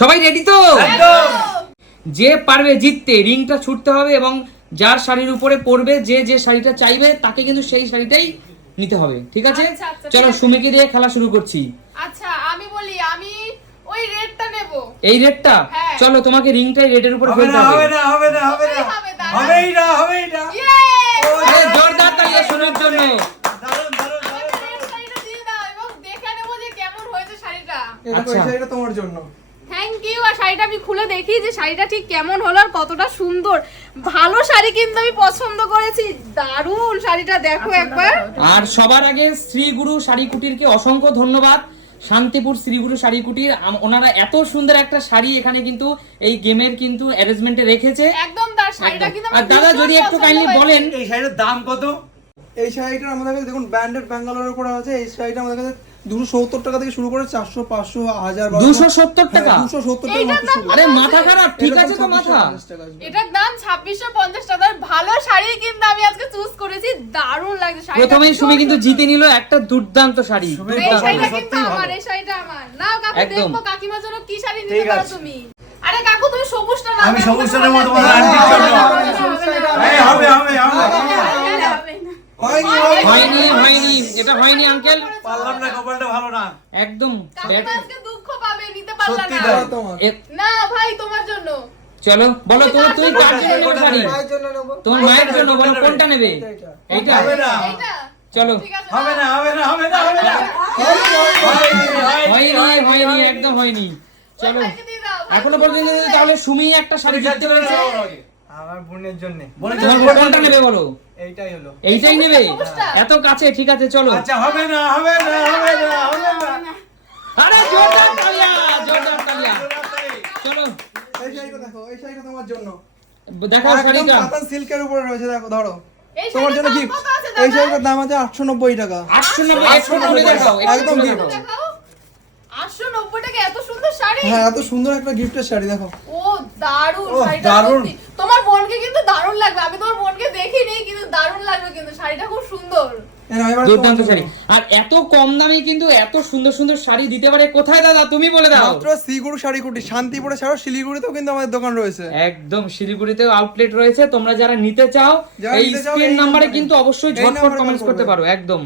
সবাই রেডি তো? যে পারবে জিততে রিংটা ছুটতে হবে এবং যার শাড়ির উপরে পড়বে যে যে শাড়িটা চাইবে তাকে কিন্তু সেই শাড়িটাই নিতে হবে ঠিক আছে? আচ্ছা, আচ্ছা, চলো সুমিকে দিয়ে খেলা শুরু করছি। আচ্ছা আমি বলি আমি ওই রেডটা নেব। এই রেডটা? হ্যাঁ। চলো তোমাকে রিংটাই রেডের উপর হবে ফেলতে না হবে। হবে না হবে না হবে না। হবেই না হবেই না। ইয়ে জোরদার তালিয়া শোনার জন্য। দারুণ দারুণ দারুণ শাড়িটা দিয়ে দাও এবং দেখে নেব যে কেমন হয়েছে শাড়িটা। এই আচ্ছা। শাড়িটা তোমার জন্য। শাড়িটা আমি খুলে দেখি যে শাড়িটা ঠিক কেমন হলো আর কতটা সুন্দর। ভালো শাড়ি কিন্তু আমি পছন্দ করেছি। দারুণ শাড়িটা দেখো একবার। আর সবার আগে শ্রী গুরু শাড়ি কুটিরকে অসংখ্য ধন্যবাদ। শান্তিপুর শ্রীগুরু শাড়ি কুটির ওনারা এত সুন্দর একটা শাড়ি এখানে কিন্তু এই গেমের কিন্তু অ্যারেঞ্জমেন্টে রেখেছে। একদম তার শাড়িটা কিন্তু আর দাদা যদি একটু কাইন্ডলি বলেন। এই শাড়িটার দাম কত? এই শাড়িটা আমাদের কাছে দেখুন ব্র্যান্ডেড ব্যাঙ্গালোরের উপরে আছে এই শাড়িটা আমাদের কাছে দুশো সত্তর টাকা থেকে শুরু করে চারশো পাঁচশো হাজার দুশো সত্তর টাকা? দুশো সত্তর টাকা শুরু। আরে মাথা খারাপ ঠিক আছে তো মাথা। এটার দাম ছাব্বিশশো পঞ্চাশ টাকা ভালো শাড়ি কিন্তু আমি আজকে চুজ করেছি। দারুণ লাগছে শাড়িটা। প্রথমেই সুমি কিন্তু জিতে নিল একটা দুর্দান্ত শাড়ি। এই শাড়িটা কিন্তু আমার এই শাড়িটা আমার। নাও কাকু কাকিমার জন্য কি শাড়ি নিতে পারো তুমি। আরে কাকু তুমি সবুজটা নাও। আমি সবুজটা তোমার নেব তোমার আন্টির জন্য। হবে হবে হবে হয়নি। হয়নি হয়নি। এটা হয়নি আঙ্কেল পারলাম না কপালটা ভালো না। একদম আজকে দুঃখ পাবে নিতে পারলা সত্যি না। না ভাই তোমার জন্য। চলো বলো তোমার তুমি কার জন্য নেবে শাড়ি তোমার মায়ের জন্য বলো কোনটা নেবে। এটা। এইটা। হবে না। চলো। হবে না হবে না হবে না হবে না। হয়নি হয়নি একদম হয়নি। চলো। এখনও পর্যন্ত তাহলে সুমি একটা শাড়ি জিততে পেরেছে আমার বোনের জন্য। বলে তোমার যাও, কোনটা নেবে বলো। এইটাই হলো। এইটাই নেবে? এত কাছে ঠিক আছে চলো। আচ্ছা হবে না হবে না হবে না হবে না। আরে জোরদার তালিয়া জোরদার তালিয়া। চলো। এই শাড়িটা দেখো এই শাড়িটা তোমার জন্য। দেখাও শাড়িটা। কাতান সিল্কের উপরে রয়েছে দেখো ধরো। তোমার জন্য গিফট এই শাড়িটার দাম আছে আটশো নব্বই টাকা। একদম টাকা এত সুন্দর শাড়ি। হ্যাঁ এত সুন্দর একটা গিফটের শাড়ি দেখো। ও দারুণ দারুণ। তোমার বোনকে কিন্তু দারুণ লাগবে। আমি তোমার বোনকে দেখিনি কিন্তু দারুণ লাগবে কিন্তু শাড়িটা খুব সুন্দর। দুর্দান্ত শাড়ি। আর এত কম দামে কিন্তু এত সুন্দর সুন্দর শাড়ি দিতে পারে কোথায় দাদা? তুমি বলে দাও। মাত্র শ্রীগুরু শাড়িকুটি শান্তিপুরে ছাড়াও শিলিগুড়িতেও কিন্তু আমাদের দোকান রয়েছে। একদম শিলিগুড়িতেও আউটলেট রয়েছে। তোমরা যারা নিতে চাও যারা এই নিতে চাও, স্ক্রিন নাম্বারে কিন্তু অবশ্যই ঝটপট কমেন্টস করতে পারো একদম।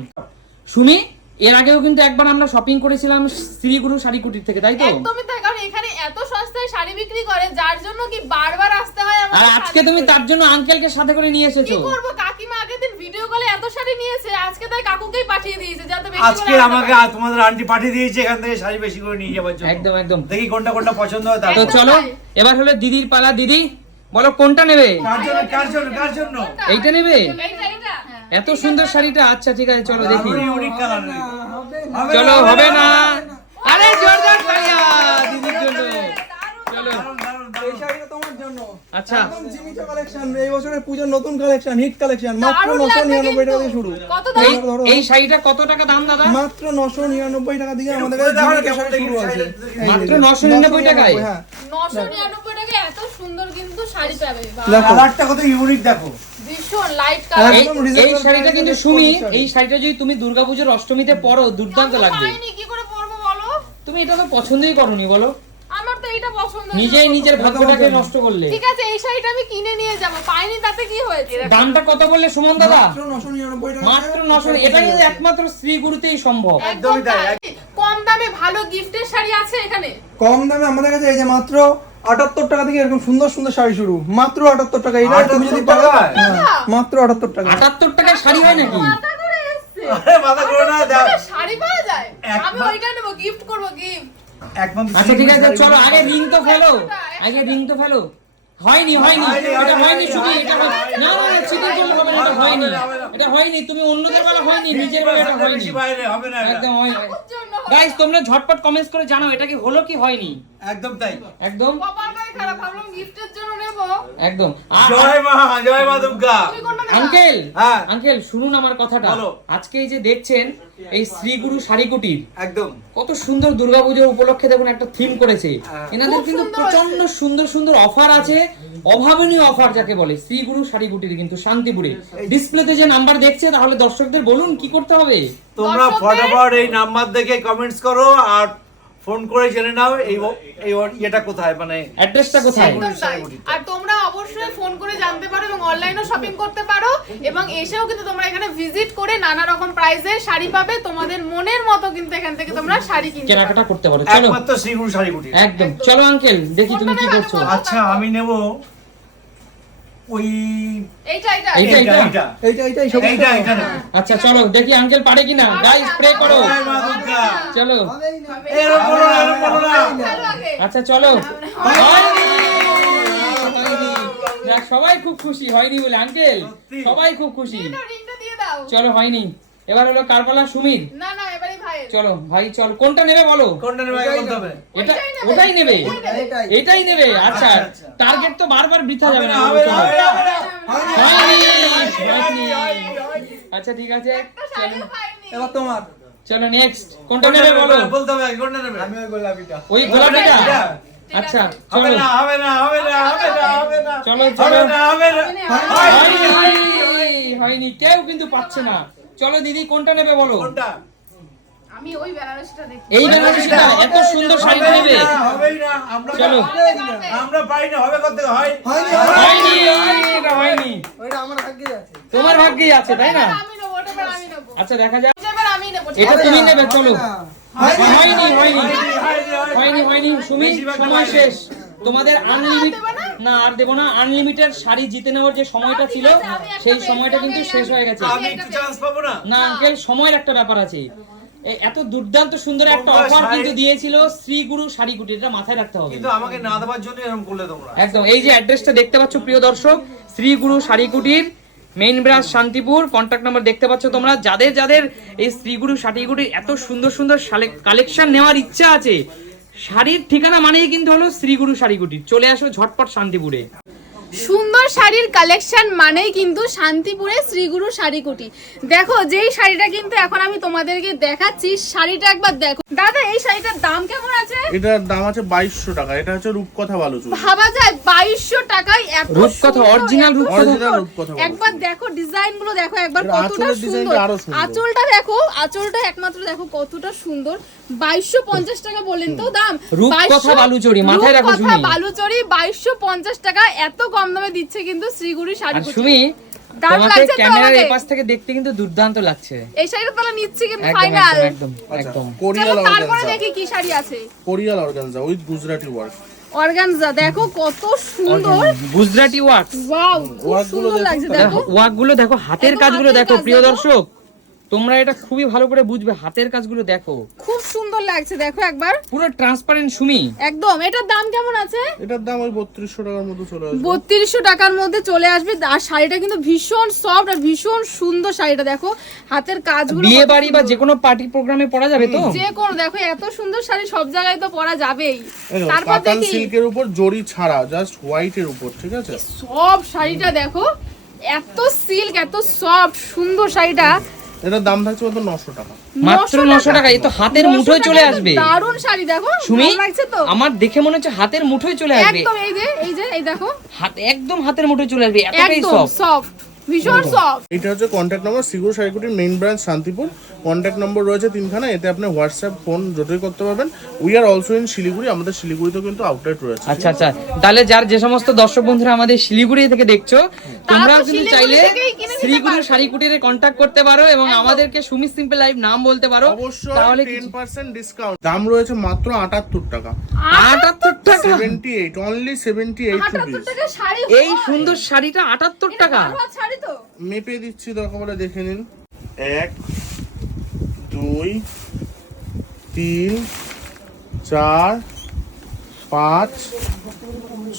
সুমি? এর আগেও কিন্তু একবার আমরা শপিং করেছিলাম শ্রীগুরু শাড়ি কুটির থেকে তাই তো? একদমই তাই কারণ এখানে এত সস্তায় শাড়ি বিক্রি করে যার জন্য কি বারবার আসতে হয় আর আমাদের আজকে তুমি তার জন্য আঙ্কেলকে সাথে করে নিয়ে এসেছ? কি করব? কাকিমা আগের দিন ভিডিও কলে এত শাড়ি নিয়েছে আজকে তাই কাকুকেই পাঠিয়ে দিয়েছে যাতে বেশি আজকে আমাকে। তোমাদের আন্টি পাঠিয়ে দিয়েছে এখান থেকে শাড়ি বেশি করে নিয়ে যাবার জন্য। একদম একদম। দেখি কোনটা কোনটা পছন্দ হয় তো চলো এবার হলো দিদির পালা। দিদি বলো কোনটা নেবে? কার জন্য কার জন্য কার জন্য? এইটা নেবে? এইটা। এত সুন্দর শাড়িটা? আচ্ছা ঠিক আছে চলো দেখি। চলো হবে না আরে জোরদার তালিয়া দিদির জন্য। চলো। এই শাড়িটা তোমার জন্য। আচ্ছা। জিমিচো কালেকশন এই বছরের পূজার নতুন কালেকশন হিট কালেকশন মাত্র দারুণ নশো লাগবে নিরানব্বই টাকা কিন্তু। শুরু। কত এই দাম ধরো, এই শাড়িটা কত টাকা দাম দাদা? মাত্র নশো নিরানব্বই টাকা দিয়ে আমাদের কাছে দাও না, জিমিচো কেমন শাড়ি দেখি শুরু আছে। মাত্র 999 টাকায়? হ্যাঁ। নশো নিরানব্বই এত সুন্দর কিন্তু শাড়ি পাবে কালারটা কত ইউনিক দেখো। ভীষণ লাইট কালার এই একদম এই reasonable শাড়িটা কিন্তু সুমি এই শাড়িটা যদি তুমি দুর্গাপুজোর অষ্টমীতে পরো দুর্দান্ত লাগবে। কি করে পরবো বলো? তুমি এটা তো পছন্দই করনি বলো। আমার তো এইটা পছন্দ নিজেই নিজের ভাগ্যটাকে নষ্ট করলে। ঠিক আছে এই শাড়িটা আমি কিনে নিয়ে যাব। পাইনি তাতে কি হয়েছে? দামটা কত বললে সুমন দাদা? মাত্র নশো নিরানব্বই টাকা। মাত্র নশো এটা কিন্তু একমাত্র শ্রী গুরুতেই সম্ভব। একদমই তাই, তাই। কম দামে ভালো গিফটের শাড়ি আছে এখানে? কম দামে আমাদের কাছে এই যে মাত্র আটাত্তর টাকা থেকে এরকম সুন্দর সুন্দর শাড়ি শুরু। মাত্র আটাত্তর টাকা এটা তুমি যদি পারো? হ্যাঁ, মাত্র আটাত্তর টাকা। আটাত্তর টাকায় শাড়ি হয় নাকি? মাথা করে এসছে। আরে মাথা করো না দাও আরে শাড়ি পাওয়া যায়? একবার- আমি ওইটা নেব গিফট করব গিফট একমাত্র আচ্ছা ঠিক আছে চলো আগে রিং তো ফেলো। আগে রিং তো ফেলো। হয়নি হয়নি এটা হয়নি, শুধু এটা না না না চিটিং করলে হবে না এটা হয়নি এটা হয়নি তুমি অন্যদের বেলা হয়নি নিজের বেলা এটা হয়নি। বেশি বাইরে হবে না একদম হয়নি কাকুর গাইস তোমরা ঝটপট কমেন্টস করে জানাও এটা কি হলো কি হয়নি? একদম তাই। একদম? খারাপ ভাবলাম গিফটের জন্য নেব। একদম। জয় মা জয় মা দুর্গা। আঙ্কেল হ্যাঁ। আঙ্কেল শুনুন আমার কথাটা। বলো। আজকে এই যে দেখছেন এই শ্রীগুরু শাড়ি কুটির একদম। কত সুন্দর দুর্গাপুজোর উপলক্ষে দেখুন একটা থিম করেছে। হ্যাঁ। এনাদের কিন্তু প্রচণ্ড সুন্দর সুন্দর অফার আছে অভাবনীয় অফার যাকে বলে শ্রীগুরু শাড়ি কুটির কিন্তু শান্তিপুরে। ডিসপ্লেতে যে নাম্বার দেখছে তাহলে দর্শকদের বলুন কি করতে হবে? তোমরা ফটাফট এই নাম্বার দেখে কমেন্টস করো আর ফোন করে জেনে নাও এই এই ইয়েটা কোথায় মানে অ্যাড্রেসটা কোথায়? আর তোমরা অবশ্যই ফোন করে জানতে পারো এবং অনলাইনেও শপিং করতে পারো এবং এসেও কিন্তু তোমরা এখানে ভিজিট করে নানা রকম প্রাইজে শাড়ি পাবে। তোমাদের মনের মতো কিন্তু এখান থেকে তোমরা শাড়ি কিনতে পারো। কেনাকাটা করতে পারো। চলো। একমাত্র শ্রীগুরু শাড়ি কুটির। একদম। চলো আঙ্কেল দেখি তুমি কি করছ। আচ্ছা আমি নেব ওই এইটা এইটা। এইটা, এইটা? এইটা? এইটা। এইটা এইটা এইটা এইটা। আচ্ছা চলো দেখি আঙ্কেল পারে কিনা। গাইস করো। চলো। হবেই বলো না বলো না। চলো আগে। আচ্ছা চলো। সবাই খুব খুশি। হয়নি বলে আঙ্কেল সবাই খুব খুশি। চলো হয়নি। এবার হলো কারপালা সুমির। না চলো ভাই চল। কোনটা নেবে বলো? কোনটা নেবে বলতে হবে? এটা ওটাই নেবে। এটাই। নেবে? আচ্ছা আচ্ছা, আচ্ছা। টার্গেট তো বারবার বৃথা যাবে না হবে। আচ্ছা ঠিক আছে। এবার তোমার। চলো নেক্সট কোনটা নেবে বলো? বলতে হবে কোনটা নেবে? আমি ওই গোলাপিটা। ওই গোলাপিটা? আচ্ছা হবে না হবে না হবে না হবে না হবে না। চলো হবে চলো। না হবে না। হয়নি। হয়নি, হয়নি। কেউ কিন্তু পাচ্ছে না। চলো দিদি কোনটা নেবে বলো? কোনটা? আমি ওই বেনারসিটা দেখি। এই বেনারসিটা এত সুন্দর শাড়ি হবেই হবেই না আমরা চলো। আমরা পারি না হবে করতে হয় হয়নি হয়নি। এটা হয়নি ওইটা আমার ভাগ্যেই আছে। তোমার ভাগ্যেই আছে তাই না? আমি নেব ওটা আমি নেব। আচ্ছা দেখা যাক। এবার আমি নেব এটা তুমি নেবে চলো। হয়নি হয়নি হয়নি হয়নি, সুমি সময় শেষ। তোমাদের আনলিমিট দেবে না? আর দেবো না। আনলিমিটেড শাড়ি জিতে নেওয়ার যে সময়টা ছিল সেই সময়টা কিন্তু শেষ হয়ে গেছে। আমি একটু চান্স পাবো না না। আঙ্কেল সময়ের একটা ব্যাপার আছে। এত দুর্দান্ত সুন্দর একটা অফার কিন্তু দিয়েছিল শ্রীগুরু শাড়ি কুটি এটা মাথায় রাখতে হবে। কিন্তু আমাকে না দেওয়ার জন্য এরকম করলে তোমরা। একদম এই যে অ্যাড্রেসটা দেখতে পাচ্ছ প্রিয় দর্শক Shriguru sari Kutir main branch Shantipur contact number দেখতে পাচ্ছ তোমরা। যাদের যাদের এই শ্রীগুরু শাড়ি কুটির এত সুন্দর সুন্দর কালেকশন নেওয়ার ইচ্ছা আছে শাড়ির ঠিকানা মানেই কিন্তু হলো শ্রীগুরু শাড়ি কুটির চলে আসো ঝটপট শান্তিপুরে। সুন্দর শাড়ির কালেকশন মানেই কিন্তু শান্তিপুরে শ্রীগুরু শাড়িকুটি। দেখো যেই শাড়িটা কিন্তু এখন আমি তোমাদেরকে দেখাচ্ছি শাড়িটা একবার দেখো। দাদা এই শাড়িটার দাম কেমন আছে? এটার দাম আছে বাইশশো টাকা এটা হচ্ছে রূপকথা বালুচুরি। ভাবা যায় বাইশশো টাকায় এত রূপকথা অরিজিনাল রূপকথা। রূপকথা একবার দেখো ডিজাইনগুলো দেখো একবার কতটা সুন্দর। আঁচলটা দেখো আঁচলটা একমাত্র দেখো কতটা সুন্দর। বাইশশো পঞ্চাশ টাকা বলেন তো দাম। বালুচরি, মাথায় রাখো রূপকথা বালুচরি বাইশশো পঞ্চাশ টাকা এত কম দামে দিচ্ছে কিন্তু শ্রীগুড়ি শাড়ি সুমি তোমাকে ক্যামেরার এই পাশ থেকে দেখতে কিন্তু দুর্দান্ত লাগছে। এই শাড়িটা তাহলে নিচ্ছি কিন্তু ফাইনাল একদম একদম আচ্ছা কোরিয়াল চলো তারপরে দেখি কি শাড়ি আছে। Korial organza with Gujarati work. Organza দেখো কত সুন্দর। গুজরাটি ওয়ার্ক ওয়াও খুবগুলো সুন্দর দেখো লাগছে দেখো। ওয়ার্কগুলো দেখো হাতের কাজগুলো দেখো প্রিয় দর্শক। তোমরা এটা খুবই ভালো করে বুঝবে হাতের কাজগুলো দেখো। খুব সুন্দর লাগছে দেখো একবার। পুরো ট্রান্সপারেন্ট সুমি। একদম এটার দাম কেমন আছে? এটার দাম ওই বত্রিশশো টাকার মতো চলে আসবে। বত্রিশশো টাকার মধ্যে চলে আসবে আর শাড়িটা কিন্তু ভীষণ সফট আর ভীষণ সুন্দর শাড়িটা দেখো। হাতের কাজগুলো বিয়ে বাড়ি বা। যে কোনো পার্টি প্রোগ্রামে পরা যাবে তো? যে কোনো দেখো এত সুন্দর শাড়ি সব জায়গায় তো পরা যাবেই। তারপর দেখি। সিল্কের উপর জরি ছাড়া জাস্ট হোয়াইটের উপর ঠিক আছে? সব শাড়িটা দেখো এত সিল্ক এত সফট সুন্দর শাড়িটা। এটার দাম থাকছে মাত্র নশো টাকা। মাত্র 900 টাকা, এ তো হাতের মুঠোয় চলে আসবে। দারুণ শাড়ি দেখো সুমি লাগছে তো। আমার দেখে মনে হচ্ছে হাতের মুঠোয় চলে আসবে। একদম এই যে এই যে এই দেখো। হাত একদম হাতের মুঠোয় চলে আসবে এতটাই সফট সফট ভীষণ সফট এটা হচ্ছে contact number Shriguru Sarikutir main branch Shantipur. Contact number রয়েছে তিনখানা এতে আপনি হোয়াটসঅ্যাপ ফোন দুটোই করতে পারবেন। We are also in Siliguri আমাদের শিলিগুড়িতেও কিন্তু আউটলেট রয়েছে। আচ্ছা আচ্ছা। তাহলে যার যে সমস্ত দর্শক বন্ধুরা আমাদের শিলিগুড়ি থেকে দেখছ তোমরা কিন্তু চাইলে শ্রীগুরু শাড়ি কুটিরে কন্ট্যাক্ট করতে পারো এবং আমাদেরকে সুমি সিম্পল লাইভ নাম বলতে পারো। তাহলে টেন পার্সেন্ট ডিসকাউন্ট দাম রয়েছে মাত্র আটাত্তর টাকা। আটাত্তর টাকা? Seventy eight only seventy eight আটাত্তর টাকা এই সুন্দর শাড়িটা আটাত্তর এটা টাকা। শাড়ি তো। মেপে দিচ্ছি দরকার বলে দেখে নিন। এক দুই তিন চার পাঁচ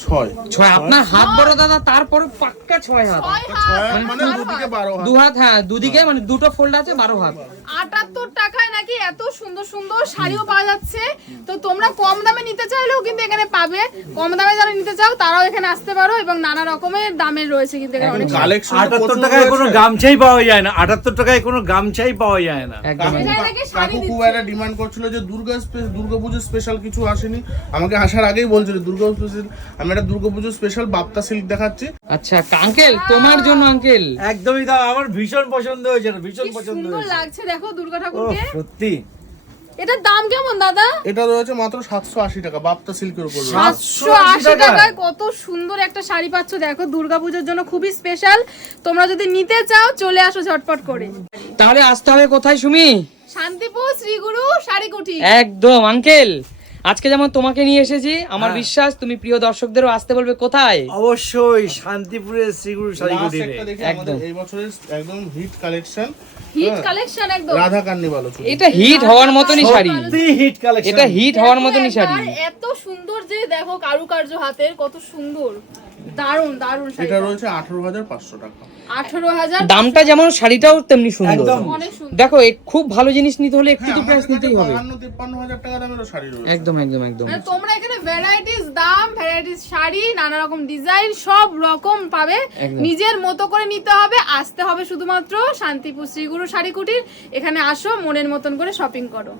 ছয়। ছয় আপনার হাত বড় দাদা তারপরে পাক্কা ছয় হাত। ছয় হাত? মানে দুদিকে বারো হাত। দু হাত হ্যাঁ দুদিকে মানে দুটো ফোল্ড আছে বারো হাত। আটাত্তর টাকায় নাকি এত সুন্দর সুন্দর শাড়িও পাওয়া যাচ্ছে। তো তোমরা কম দামে নিতে চাইলেও কিন্তু এখানে পাবে। কম দামে যারা নিতে চাও তারাও এখানে আসতে পারো এবং নানা রকমের দামের রয়েছে কিন্তু এখানে অনেক কালেকশন আটাত্তর টাকায় কোনো গামছাই পাওয়া যায় না। আটাত্তর টাকায় কোনো গামছাই পাওয়া যায় না। একদম। কাকু শাড়ি খুব একটা ডিমান্ড করছিল যে দুর্গা স্পে- দুর্গাপুজো স্পেশাল কিছু আসেনি। আমাকে আসার আগেই বলছিল দুর্গা স্পেশাল আমি একটা দুর্গাপুজো স্পেশাল বাপ্তা সিল্ক দেখাচ্ছি। আচ্ছা আঙ্কেল তোমার জন্য আঙ্কেল একদমই তা আমার ভীষণ পছন্দ হয়েছে ভীষণ পছন্দ হয়েছে। লাগছে দেখো দুর্গা ঠাকুরকে। সত্যি। এটার দাম কেমন দাদা? এটা রয়েছে মাত্র সাতশো আশি টাকা বাপ্তা সিল্কের উপর রয়েছে। সাতশো আশি টাকায়? কত সুন্দর একটা শাড়ি পাচ্ছ দেখো দুর্গাপুজোর জন্য খুবই স্পেশাল তোমরা যদি নিতে চাও চলে আসো ঝটপট করে। তাহলে আসতে হবে কোথায় সুমি? শান্তিপুর শ্রীগুরু শাড়ি কুঠি একদম আঙ্কেল আজকে যেমন তোমাকে নিয়ে এসেছি আমার হ্যাঁ। বিশ্বাস তুমি প্রিয় দর্শকদেরও আসতে বলবে কোথায়? অবশ্যই শান্তিপুরের শ্রীগুরু দেখি একদম। এই বছরের একদম হিট কালেকশন হিট কালেকশন একদম। রাধা কান্নিবাল এটা হিট হওয়ার মতনই শাড়ি। সত্যি হিট কালেকশন এটা হিট হওয়ার মতনই শাড়ি। এত সুন্দর যে দেখো কারুকার্য হাতের কত সুন্দর। দারুণ দারুণ এটা রয়েছে আঠারো হাজার পাঁচশো টাকা। আঠারো দামটা যেমন শাড়িটাও তেমনি সুন্দর। একদম। অনেক সুন্দর। দেখো খুব ভালো জিনিস নিতে হলে একটু তো প্রাইস নিতেই হবে। টাকা শাড়ি রয়েছে। একদম একদম একদম। মানে তোমরা এখানে ভ্যারাইটিস দাম ভ্যারাইটিস শাড়ি নানা রকম ডিজাইন সব রকম পাবে। নিজের মতো করে নিতে হবে আসতে হবে শুধুমাত্র শান্তিপুর শ্রীগুরু শাড়ি কুটির এখানে আসো মনের মতন করে শপিং করো।